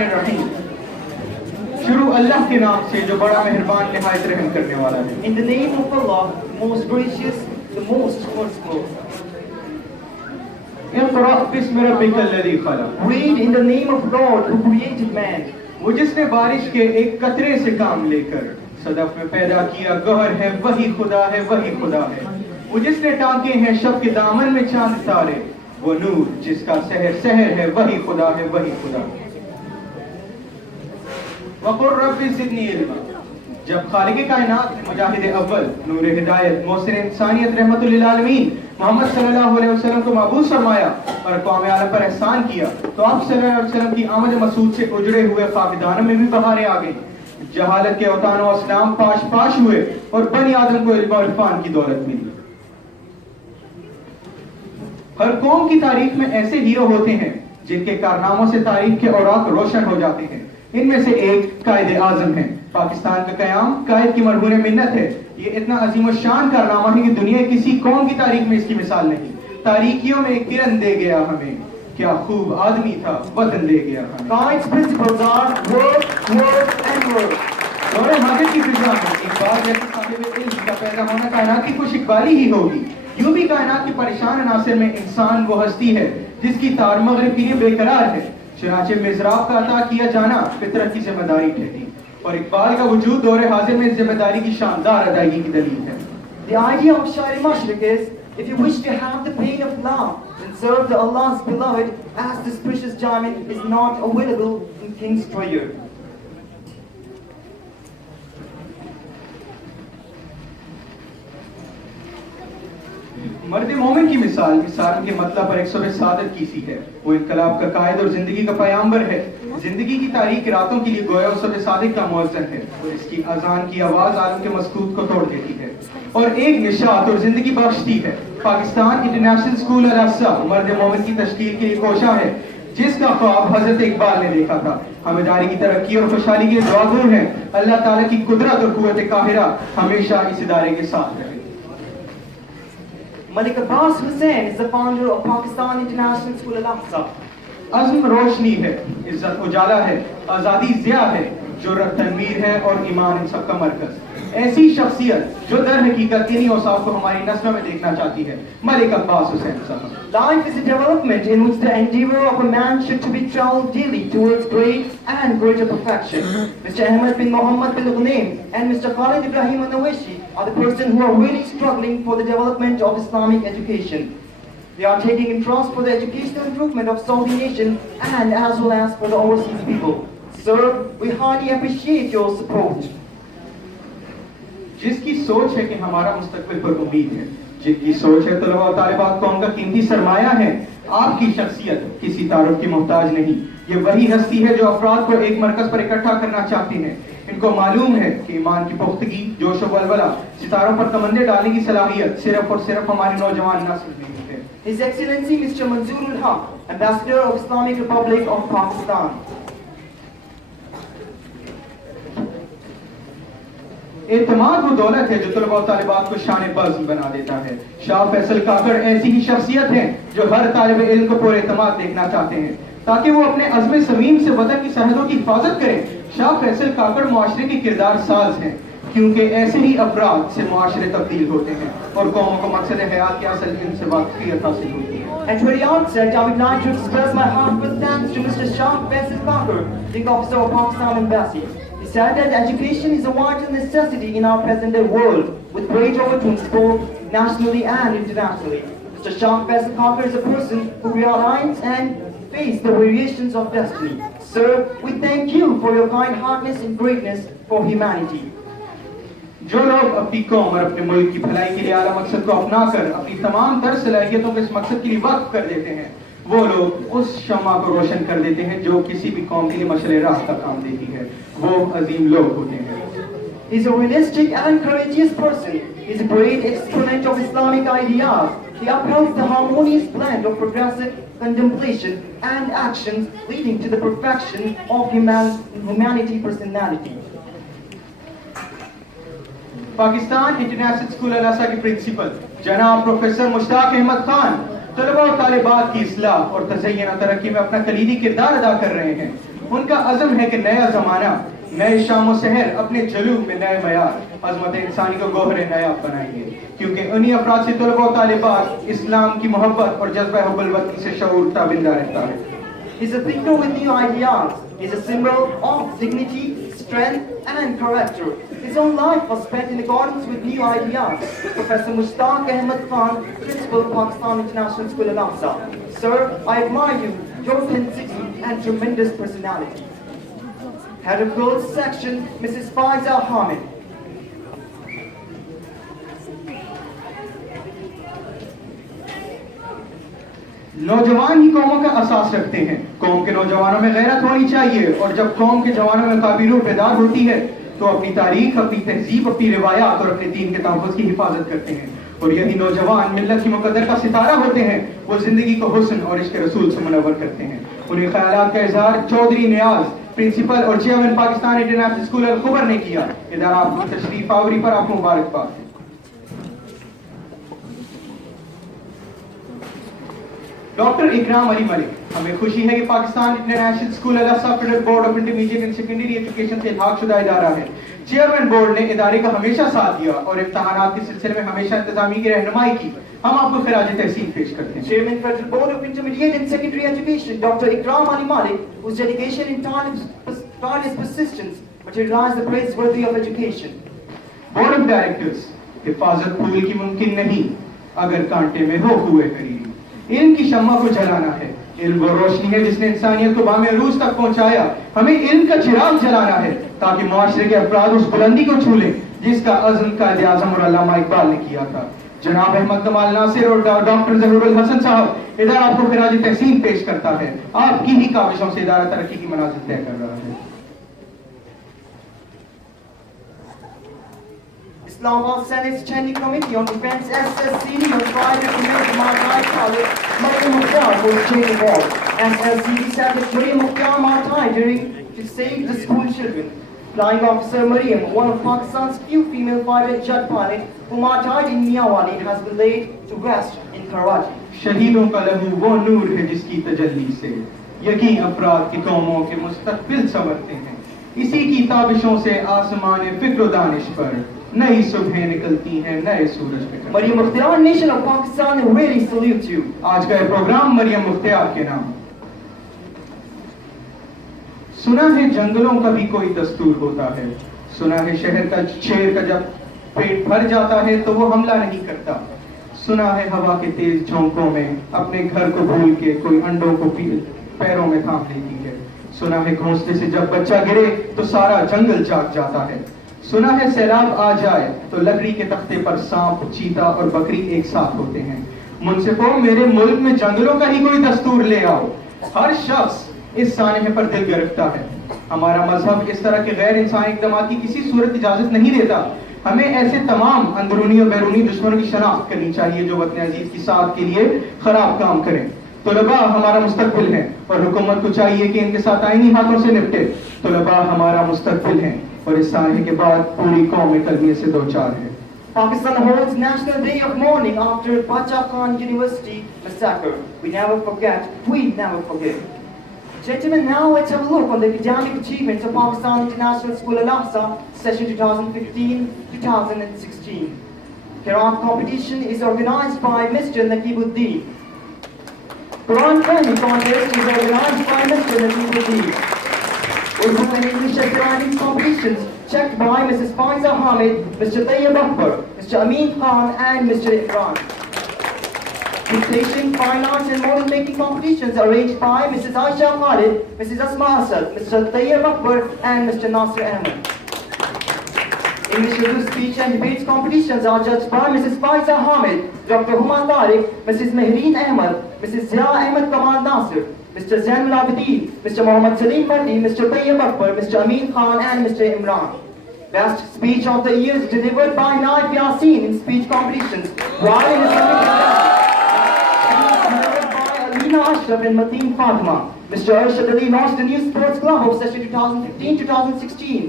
الرحمن الرحیم. شروع اللہ کے نام سے جو بڑا مہربان نہایت رحم کرنے والا ہے. In the name of Allah, the most gracious, the most merciful. اقرأ بسم ربک الذی خلق. Read in the name of God who created man. وہ جس نے بارش کے ایک قطرے سے کام لے کر صدف میں پیدا کیا گوہر ہے وہی خدا ہے وہی خدا ہے. وہ جس نے ٹانکے ہیں شب کے دامن میں چاند تارے. وہ نور جس کا سحر سحر ہے وہی خدا ہے وہی خدا. وقل رب زدنی علما. جب خالق کائنات مجاہد اول نور ہدایت محسن انسانیت رحمت للعالمین محمد صلی اللہ علیہ وسلم کو مبعوث فرمایا اور اقوام عالم پر احسان کیا تو آپ صلی اللہ علیہ وسلم کی آمد مسعود سے اجڑے ہوئے خاکدانوں میں بھی بہاریں آ گئیں. جہالت کے اوطان و اسلام پاش پاش ہوئے اور بنی آدم کو علم و عرفان کی دولت ملی. ہر قوم کی تاریخ میں ایسے ہیرو ہوتے ہیں جن کے کارناموں سے تاریخ کے اوراق روشن ہو جاتے ہیں. ان میں سے ایک قائد اعظم ہے. پاکستان کا قیام قائد کی مرہون منت ہے. یہ اتنا عظیم و شان کارنامہ ہے کہ دنیا کسی قوم کی تاریخ میں اس کی مثال نہیں. تاریکیوں میں ایک کرن دے گیا ہمیں کیا خوب آدمی تھا وطن دے گیا ہمیں. Guide's principles are work, work and work. دور حاضر کی فضا میں اقبال جیسے صاحب علم کا پیدا ہونا کائنات کی خوش اقبالی ہی ہوگی. یوں بھی کائنات کی پریشان عناصر میں انسان وہ ہستی ہے جس کی تار مغرب کے لیے بے قرار ہے. چنانچہ مضراب کا عطا کیا جانا فطرت کی ذمہ داری ٹھہری اور اقبال کا وجود دور حاضر میں ذمہ داری کی شاندار ادائیگی کی دلیل ہے. The idea of Shari Mashriq is, if you wish to have the pain of love, then serve the Allah's beloved as this precious diamond is not available in King's treasure. مرد مومن کی مثال کے مطلب پر 100 سعادت کی سی ہے. وہ انقلاب کا قائد اور زندگی کا پیامبر ہے. زندگی کی تاریخ راتوں کے لیے گویا 100 صادق کا مؤذن ہے اور اس کی اذان کی آواز عالم کے مسکوت کو توڑ دیتی ہے اور ایک نشاط اور زندگی بخشتی ہے. پاکستان انٹرنیشنل اسکول الاقصی مرد مومن کی تشکیل کے لیے کوشاں ہے جس کا خواب حضرت اقبال نے دیکھا تھا. ہم ادارے کی ترقی اور خوشحالی کے لیے دعا گو ہیں. اللہ تعالیٰ کی قدرت اور قوت قاہرہ ہمیشہ اس ادارے کے ساتھ رہے. Malik Abbas Hussain is the founder of Pakistan International School Al-Aqsa. عزم روشنی ہے, عزت اجالا ہے, آزادی ضیاء ہے, جرأت تنویر ہے اور ایمان ان سب کا مرکز. ایسی شخصیت جو در حقیقت انہی اوصاف کو ہماری نسلوں میں دیکھنا چاہتی ہے. ملک عباس حسین صاحب. Life is a development in which the endeavor of a man should to be traveled daily towards great and greater perfection. Mr. Ahmed bin Mohammed bin Ghunaim and Mr. Khalid Ibrahim al-Nawashi are the persons who are really struggling for the development of Islamic education. They are taking interest for the educational improvement of Saudi nation and as well as for the overseas people. Sir, we highly appreciate your support. جس کی سوچ ہے کہ ہمارا مستقبل پر امید ہے, جن کی سوچ ہے طلباء و طالبات قوم کا قیمتی سرمایہ ہے. آپ کی شخصیت کسی تعارف کی محتاج نہیں. یہ وہی ہستی ہے جو افراد کو ایک مرکز پر اکٹھا کرنا چاہتی ہیں. ان کو معلوم ہے کہ ایمان کی پختگی جوش و ولولہ ستاروں پر کمندے ڈالنے کی صلاحیت صرف اور صرف ہماری نوجوان نسل میں ہے. His Excellency Mr. Manzoor ul-Haq, Ambassador of Islamic Republic of Pakistan. اعتماد وہ دولت ہے جو طلباء و طالبات کو شان بزم بنا دیتا ہے. شاہ فیصل کاکڑ ایسی ہی شخصیت ہیں جو ہر طالب علم کو پر اعتماد دیکھنا چاہتے ہیں تاکہ وہ اپنے عزم سمیم سے وطن کی سرحدوں کی حفاظت کریں. شاہ فیصل کاکڑ معاشرے کے کردار ساز ہیں کیونکہ ایسے ہی افراد سے معاشرے تبدیل ہوتے ہیں اور قوموں کو مقصد حیات کے اصل علم سے واقفیت حاصل ہوتی ہے. At very outset, I would like to express my heartfelt thanks to Mr. Shah Faisal Kakar, the officer of Pakistan Embassy. He said that education is a vital necessity in our present-day world, with great overtones both nationally and internationally. Mr. Shah Faisal Kakar is a person who realizes and faces the variations of destiny. Sir, we thank you for your kind-heartedness and greatness for humanity. جو لوگ اپنی قوم اور اپنے ملک کی بھلائی کے لیے اعلیٰ مقصد کو اپنا کر اپنی تمام تر صلاحیتوں کو اس مقصد کے لیے وقف کر دیتے ہیں وہ لوگ اس شمع کو روشن کر دیتے ہیں جو کسی بھی قوم کے لیے مشعل راہ کا کام دیتی ہے. وہ عظیم لوگ ہوتے ہیں. He is a realistic and courageous person. He is a great exponent of Islamic ideas. He upholds the harmonious blend of progressive contemplation and actions leading to the perfection of humanity personality. Pakistan international school الاقصی کے principal جناب professor مشتاق احمد خان طلباء و طالبات کی اصلاح اور تزئین و ترقی میں اپنا کلیدی کردار ادا کر رہے ہیں. ان کا عزم ہے کہ نیا زمانہ، نئے شام و سحر، اپنے جلوہ میں نئے معیار، عظمت انسانی کو گوہر نیاب بنائیں گے، کیونکہ انہی افراد سے طلباء و طالبات اسلام کی محبت اور جذبہ حب الوطن سے شعور تابندہ رہتا ہے۔ He's a thinker with new ideas. He's a symbol of dignity, strength and character. His own life was spent in accordance with new ideas. Professor Mushtaq Ahmed Khan, Principal, Pakistan International School, Al-Aqsa. Sir, I admire you, your authenticity and tremendous personality. Head of Girls Section, Mrs. Faiza Hamid. نوجوان ہی قوموں کا اساس رکھتے ہیں، قوم کے نوجوانوں میں غیرت ہونی چاہیے، اور جب قوم کے جوانوں میں قابل روح بیدار ہوتی ہے تو اپنی تاریخ، اپنی تہذیب، اپنی روایات اور اپنے دین کے تحفظ کی حفاظت کرتے ہیں، اور یہی نوجوان ملت کی مقدر کا ستارہ ہوتے ہیں۔ وہ زندگی کو حسن اور عشق رسول سے منور کرتے ہیں۔ انہیں خیالات کا اظہار چودھری نیاز، پرنسپل اور چیئرمین پاکستان انٹرنیشنل اسکول الخبر نے کیا۔ ادارہ آپ کی تشریف آوری پر آپ کو مبارکباد۔ ڈاکٹر اکرام علی ملک، ہمیں خوشی ہے کہ پاکستان انٹرنیشنل اسکول الاقصی federal board of intermediate and secondary education سے الحاق شدہ ادارہ ہے۔ چیئرمین بورڈ نے ادارے کا ہمیشہ ساتھ دیا اور امتحانات کے سلسلے میں ہمیشہ انتظامیہ کی رہنمائی کی۔ ہم آپ کو خراج تحسین پیش کرتے ہیں۔ Chairman Federal Board of Intermediate and Secondary Education, Dr. Ikram Ali Malik, whose dedication and tireless persistence materialize the praiseworthy of education. Board of directors, حفاظت پھول کی ممکن نہیں اگر کانٹے میں ہو ہوئے قریب۔ علم کی شمع کو جلانا ہے، علم وہ روشنی ہے جس نے انسانیت کو بام عروج تک پہنچایا۔ ہمیں علم کا چراغ جلانا ہے تاکہ معاشرے کے افراد اس بلندی کو چھو لیں جس کا عزم قائد اعظم اور علامہ اقبال نے کیا تھا۔ جناب احمد کمال ناصر اور ڈاکٹر ظہور الحسن صاحب، ادارہ آپ کو خراج تحسین پیش کرتا ہے۔ آپ کی ہی کاوشوں سے ادارہ ترقی کی منازل طے کر رہا ہے۔ Islamabad Senate Standing Committee on Defense SSCD was tried to commend Martai College, Maryam Mukhtar for staying involved. SSCD established Maryam Mukhtar Martai to save the school children. Flying Officer Maryam, one of Pakistan's few female fighter jet pilots who martyred in Miyawali, has been laid to rest in Karachi. شہیدوں کا لہو وہ نور ہے جس کی تجلی سے یقین افراد کی قوموں کے مستقبل سنورتے ہیں۔ اسی کی تابشوں سے آسمان فکر و دانش پر نئی صبحیں نکلتی ہیں، نئے سورج نکلتے ہیں۔ Maryam Mukhtar, nation of Pakistan, really salute you. آج کا یہ پروگرام مریم مختار کے نام۔ سنا ہے جنگلوں کا بھی کوئی دستور ہوتا ہے، سنا ہے شہر کا شیر کا جب پیٹ بھر جاتا ہے تو وہ حملہ نہیں کرتا، سنا ہے ہوا کے تیز جھونکوں میں اپنے گھر کو بھول کے کوئی انڈوں کو پیروں میں تھام لیتی ہے، سنا ہے گھونسلے سے جب بچہ گرے تو سارا جنگل جاگ جاتا ہے، سنا ہے سیلاب آ جائے تو لکڑی کے تختے پر سانپ، چیتا اور بکری ایک ساتھ ہوتے ہیں۔ منصفوں، میرے ملک میں جنگلوں کا ہی کوئی دستور لے آؤ۔ ہر شخص اس سانحے پر دل گرفتہ ہے۔ ہمارا مذہب اس طرح کے غیر انسانی اقدامات کی کسی صورت اجازت نہیں دیتا۔ ہمیں ایسے تمام اندرونی اور بیرونی دشمنوں کی شناخت کرنی چاہیے جو وطن عزیز کی ساتھ کے لیے خراب کام کریں۔ طلباء ہمارا مستقبل ہیں اور حکومت کو چاہیے کہ ان کے ساتھ آئینی ہاتھوں سے نپٹے۔ طلباء ہمارا مستقبل ہیں اور اس سانحے کے بعد پوری قوم کلمیے سے دوچار ہے۔ Pakistan holds National Day of Mourning after Bacha Khan University massacre. We never forget, we never forget. Gentlemen, now let's have a look on the academic achievements of Pakistan International School Al-Aqsa, session 2015-2016. Qiraat competition is organized by Mr. Naqibuddin. Quran training contest is organized by Mr. Naqibuddin. Urdu and English and Quranic competitions checked by Mrs. Faiza Hamid, Mr. Tayyib Akbar, Mr. Amin Khan and Mr. Imran. Dictation, fine arts and model making competitions arranged by Mrs. Aisha Khalid, Mrs. Asma Asad, Mr. Tayyib Akbar and Mr. Nasir Ahmed. English Urdu speech and debates competitions are judged by Mrs. Faiza Hamid, Dr. Huma Tariq, Mrs. Mehreen Ahmed, Mrs. Zia Ahmed Kamal Nasir, Mr. Zainul Abidin, Mr. Mohammad Salim Mardi, Mr. Tayyib Akbar, Mr. Amin Khan and Mr. Imran. Best speech of the year is delivered by Naif Yassin in speech competitions, while in Islamic delivered by Alina Ashraf and Mateen Fatima. Mr. Arshad Ali launched a new sports club of session 2015-2016.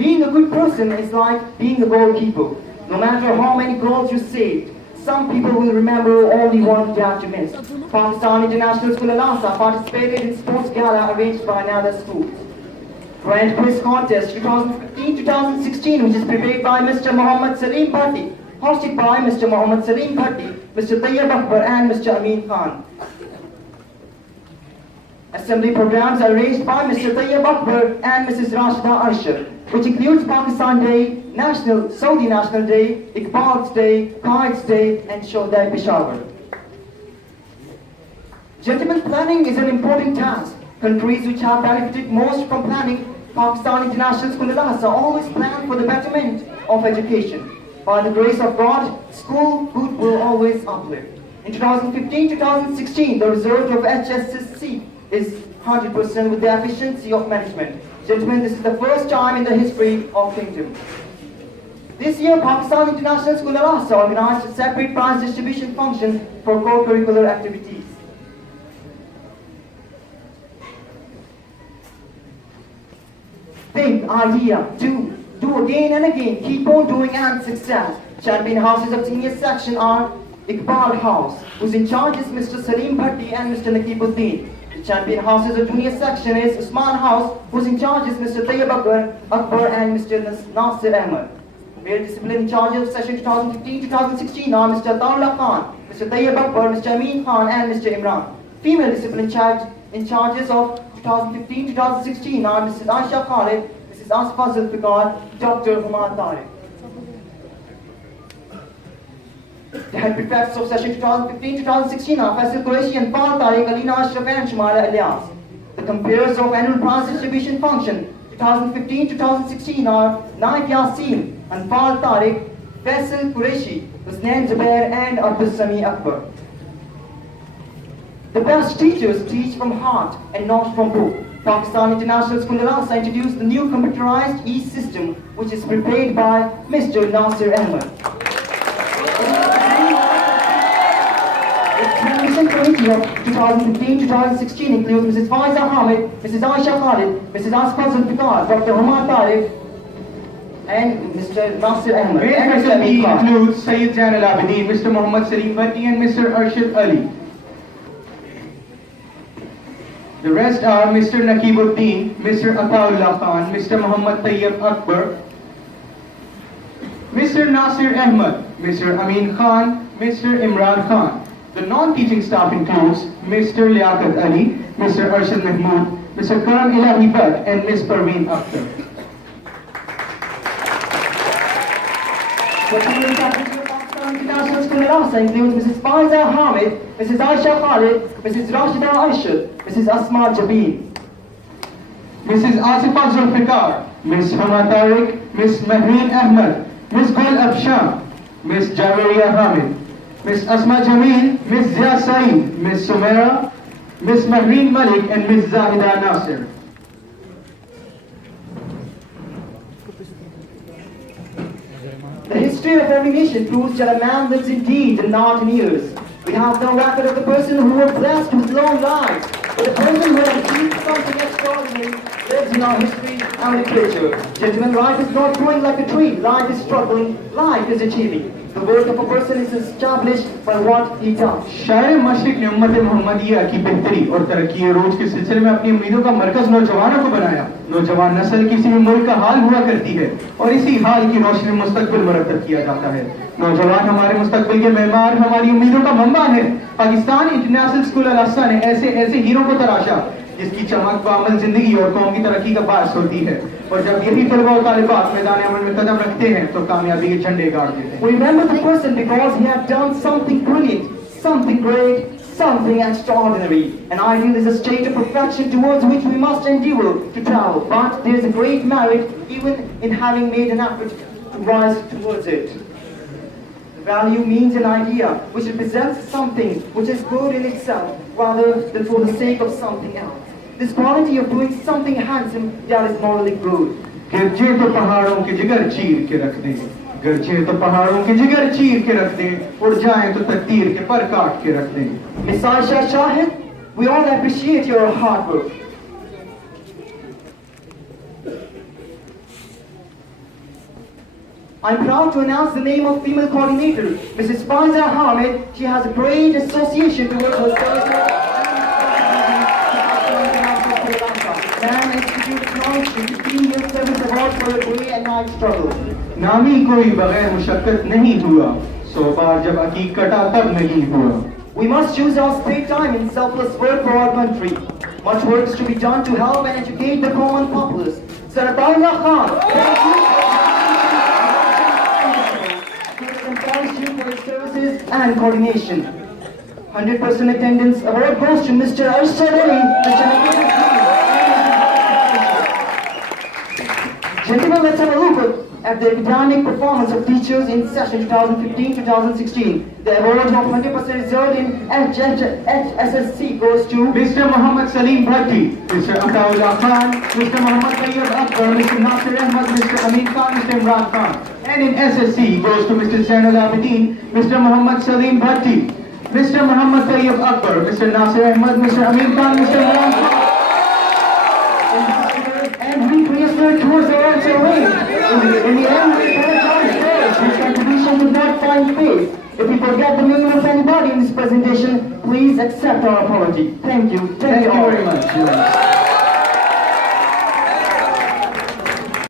Being a good person is like being a goalkeeper. No matter how many goals you saved, some people will remember only one gap to miss. Pakistan International School Al-Asa participated in sports gala arranged by another school. Grand Quiz Contest 2015-2016, which is prepared by Mr. Muhammad Salim Bhatti, hosted by Mr. Muhammad Salim Bhatti, Mr. Tayyib Akbar and Mr. Amin Khan. Assembly programs are arranged by Mr. Tayyib Akbar and Mrs. Rashida Arshad, which includes Pakistan Day, Saudi National Day, Iqbal's Day, Qaid's Day and Shohdai Peshawar. Gentlemen, planning is an important task. Countries which have benefited most from planning, Pakistan International School Al-Asa, always plan for the betterment of education. By the grace of God, school good will always uplift. In 2015-2016, the result of HSSC is 100% with the efficiency of management. Gentlemen, this is the first time in the history of Kingdom. This year, Pakistan International School Al-Asa organized a separate prize distribution function for co-curricular activities. Think, idea, do again and again, keep on doing and success. Champion houses of senior section are Iqbal House, whose in charge is Mr. Salim Bhatti and Mr. Naqibuddin. The champion houses of junior section is Usman House, whose in charge is Mr. Tayyib Akbar and Mr. Nasir Ahmed. Male discipline in charge of session 2015-2016 are Mr. Taullah Khan, Mr. Tayyib Akbar, Mr. Amin Khan and Mr. Imran. Female discipline in charges of 2015-2016 are Mrs. Aisha Khalid, Mrs. Asfa Zulfikar, Dr. Humar Tariq. The head prefects of session 2015-2016 are Faisal Qureshi and Fal Tariq, Alina Ashraf and Shumara Ilyas. The comparers of annual prize distribution function 2015-2016 are Naik Yasin and Fal Tariq, Faisal Qureshi, Husnain Zubair and Abdul Sami Akbar. The best teachers teach from heart and not from book. Pakistan International School Al-Asa introduced the new computerized e-system, which is prepared by Mr. Nasir Ahmed. Its transition committee of 2015-2016 includes Mrs. Faiza Hamid, Mrs. Aisha Khalid, Mrs. Asfa Zulfikar, Dr. Humar Tariq, and Mr. Nasir Ahmed. Great committee includes Sayyid Zain Al-Abidin, Mr. Muhammad Salim Bhatti and Mr. Arshad Ali. The rest are Mr. Naqibuddin, Mr. Ataullah Khan, Mr. Muhammad Tayyib Akbar, Mr. Nasir Ahmed, Mr. Amin Khan, Mr. Imran Khan. The non-teaching staff includes Mr. Liaquat Ali, Mr. Arshad Mahmood, Mr. Karam Ilahi Bhatt and Ms. Parveen Akhtar. The Pakistan International School Al-Asa includes Mrs. Faiza Hamid, Mrs. Aisha Khalid, Mrs. Rashida Arshad, Mrs. Asma Jabeen, Mrs. Asifa Zulfikar, Ms. Huma Tariq, Ms. Mahreen Ahmed, Ms. Gul Absham, Ms. Jaweria Hamid, Ms. Asma Jameel, Ms. Zia Saeed, Ms. Sumaira, Ms. Mahreen Malik and Ms. Zahida Nasir. The history of every nation proves that a man lives in deed and not in years. We have no record of the person who was blessed with long lives, but the person who has achieved something extraordinary lives in our history and literature. Gentlemen, life is not growing like a tree. Life is struggling. Life is achieving. The worth of a person is established by what he does. शायर मशरिक ने उम्मत मोहम्मदिया की बेहतरी और तरक्की रोज के सिलसिले में अपनी उम्मीदों का मरकज नौजवानों को बनाया। नौजवान नस्ल किसी भी मुल्क का हाल हुआ करती है और इसी हाल की रोशनी में मुस्तकबिल मुरतब किया जाता है। नौजवान हमारे मुस्तकबिल के मेहमान, हमारी उम्मीदों का मंबा है। पाकिस्तान इंटरनेशनल स्कूल अल-अक्सा ने ऐसे हीरों को तराशा जिसकी चमक बामल जिंदगी और कौम की तरक्की का बायस होती है और जब यही तलबा और तालिबात मैदान अमल में कदम रखते हैं तो कामयाबी के झंडे गाड़ देते हैं। We remember the person because he had done something brilliant, something great, something extraordinary. An ideal is a state of perfection towards which we must endeavor to travel, but there is a great merit even in having made an effort to rise towards it. The value means an idea which represents something which is good in itself rather than for the sake of something else. This quality of doing something handsome that is morally good. गरजे तो पहाड़ों के जिगर चीर के रख दें, गरजे तो पहाड़ों के जिगर चीर के रख दें, उड़ जाएं तो तकदीर के पर काट के रख दें। Miss Aisha Shahid, we all appreciate your hard work. I'm proud to announce the name of female coordinator, Mrs. Faiza Ahmed. She has a great association towards her services. Man Institute acknowledged 15-year service award for her day and night struggle. नामी कोई बगैर मुशक्कत नहीं हुआ, 100 बार जब अकीक कटा तब नहीं हुआ. We must choose our spare time in selfless work for our country. Much work is to be done to help and educate the common populace. Saraballah Khan, thank you. Thanks you for your services and coordination. 100% attendance award goes to Mr. Arshad Ali, the Champion. Gentlemen, let's have a look at the academic performance of teachers in session 2015-2016. The award of 100% result in HSSC goes to Mr. Muhammad Salim Bhatti, Mr. Ataullah Khan, Mr. Muhammad Tayyib Akbar, Mr. Nasir Ahmad, Mr. Amin Khan, Mr. Imran Khan. And in SSC goes to Mr. Zainul Abidin, Mr. Muhammad Salim Bhatti, Mr. Muhammad Tayyib Akbar, Mr. Nasir Ahmad, Mr. Amin Khan, Mr. Imran Khan. And we reassert towards the answer range. In the end, we apologize first. This contribution did not find space. If we forget the name of anybody in this presentation, please accept our apology. Thank you. Thank you all. Very much.